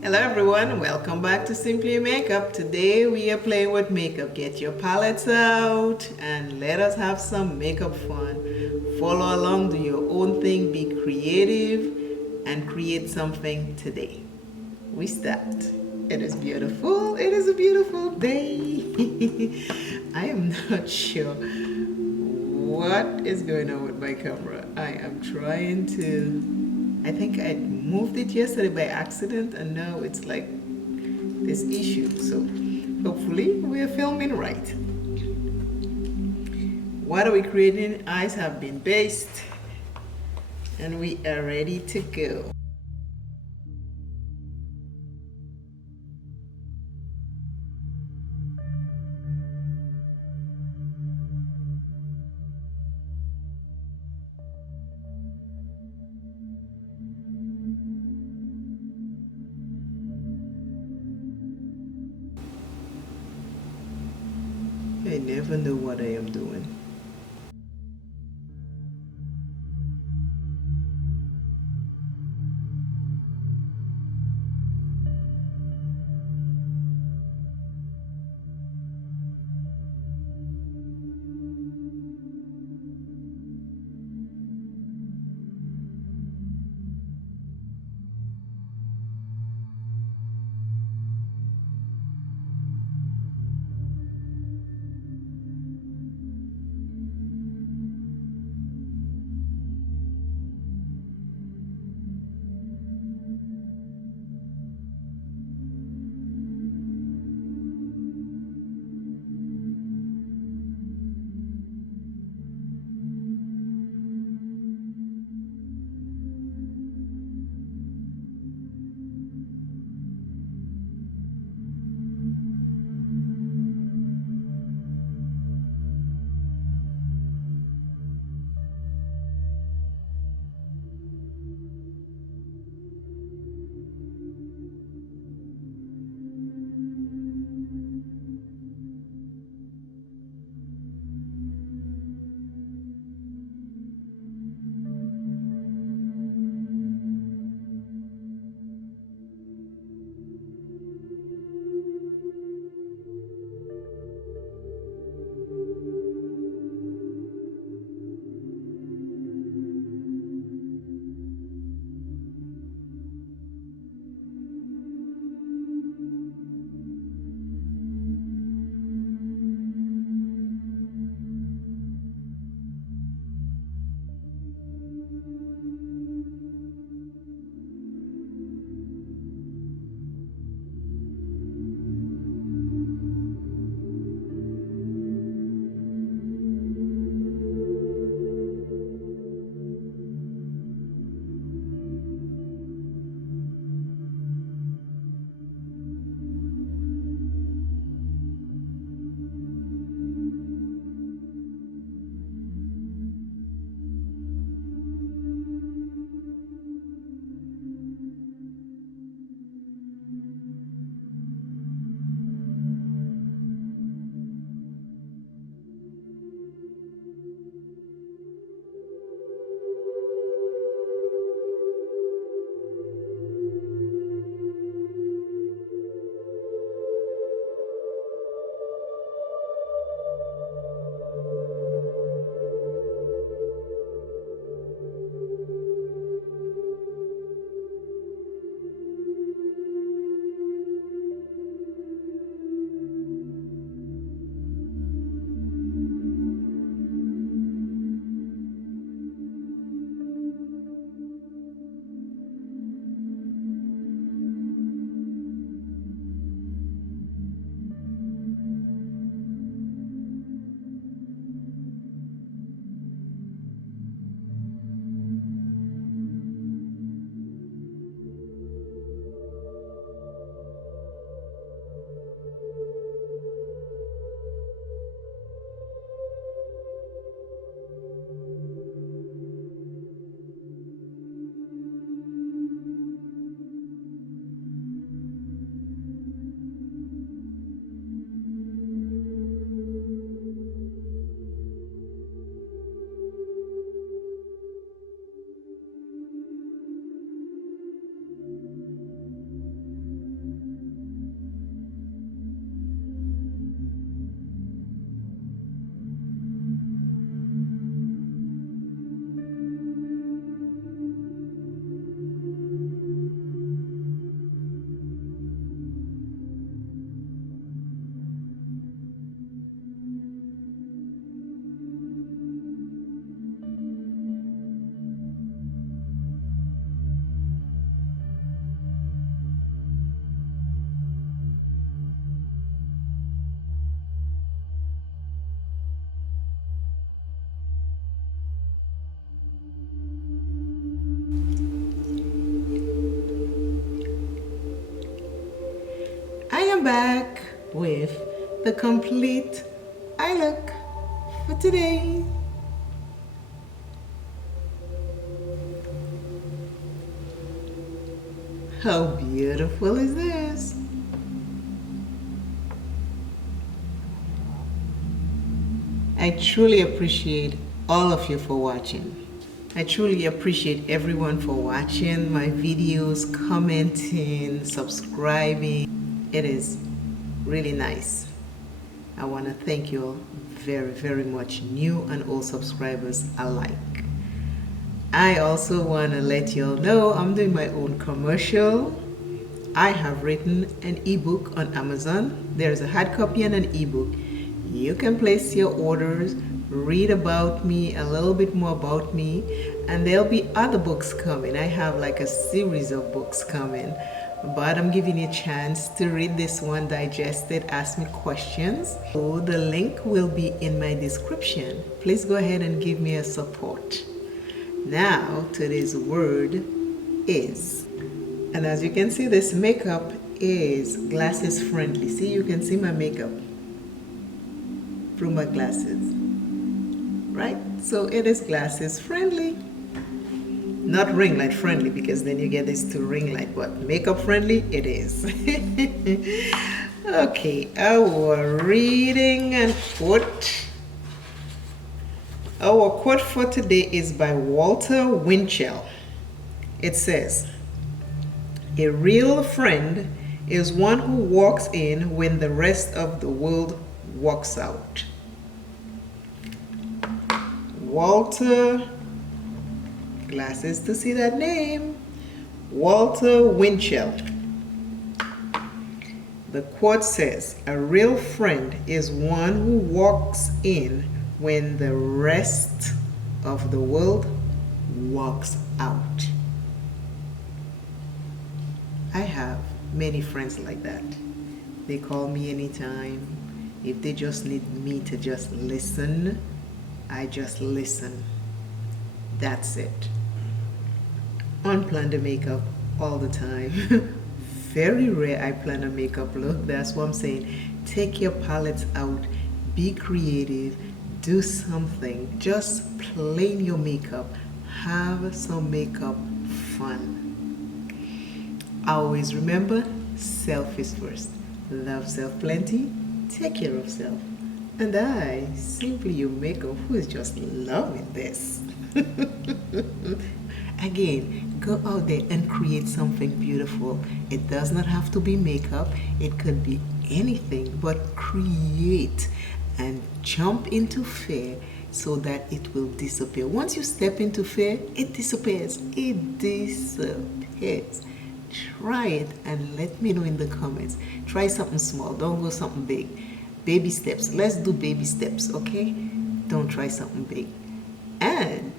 Hello everyone, welcome back to Simply Makeup. Today we are playing with makeup. Get your palettes out and let us have some makeup fun. Follow along, do your own thing, be creative and create something today. We start. It is beautiful. It is a beautiful day. I am not sure what is going on with my camera. I am trying to, I think I moved it yesterday by accident and now it's like this issue. So hopefully we're filming right. What are we creating? Eyes have been based and we are ready to go. I never know what I am doing. am back with the complete eye look for today. How beautiful is this? I truly appreciate all of you for watching. I truly appreciate everyone for watching my videos, commenting, subscribing. It is really nice. I want to thank you all very, very much, new and old subscribers alike. I also want to let you all know I'm doing my own commercial. I have written an ebook on Amazon. There's a hard copy and an ebook. You can place your orders, read about me, a little bit more about me, and there'll be other books coming. I have like a series of books coming, but I'm giving you a chance to read this one, digest it, ask me questions. So the link will be in my description. Please go ahead and give me a support. Now, today's word is, and as you can see, this makeup is glasses friendly. See, you can see my makeup through my glasses, right? So it is glasses friendly. Not ring light friendly, because then you get this to ring light, but makeup friendly it is. Okay, our reading and quote. Our quote for today is by Walter Winchell. It says, "A real friend is one who walks in when the rest of the world walks out." Walter, glasses to see that name, Walter Winchell. The quote says, "A real friend is one who walks in when the rest of the world walks out." I have many friends like that. They call me anytime. If they just need me to just listen, I just listen. That's it. Unplanned makeup all the time. Very rare I plan a makeup look. That's what I'm saying. Take your palettes out. Be creative. Do something. Just plain your makeup. Have some makeup fun. Always remember, self is first. Love self plenty. Take care of self. And I, Simply Your Makeup, who is just loving this. Again, go out there and create something beautiful. It does not have to be makeup. It could be anything, but create and jump into fear so that it will disappear. Once you step into fear, it disappears. It disappears. Try it and let me know in the comments. Try something small. Don't go something big. Baby steps. Let's do baby steps, okay? Don't try something big. And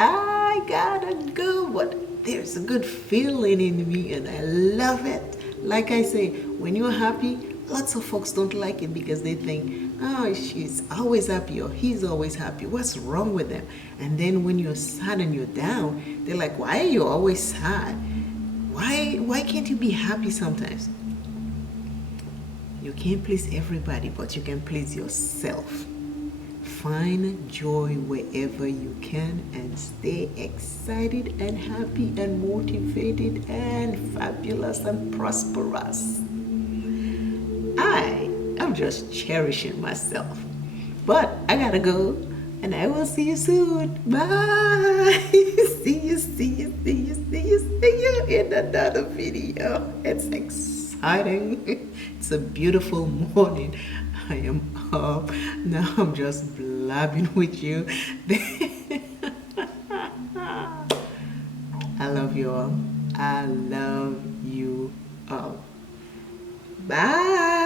I gotta go, but there's a good feeling in me and I love it. Like I say, when you're happy, lots of folks don't like it because they think, oh, she's always happy or he's always happy. What's wrong with them? And then when you're sad and you're down, they're like, why are you always sad? Why can't you be happy sometimes? You can't please everybody, but you can please yourself. Find joy wherever you can and stay excited and happy and motivated and fabulous and prosperous. I am just cherishing myself. But I gotta go and I will see you soon. Bye. See you in another video. It's exciting. It's a beautiful morning. I am up. Now I'm just blabbing with you. I love you all. I love you all. Bye.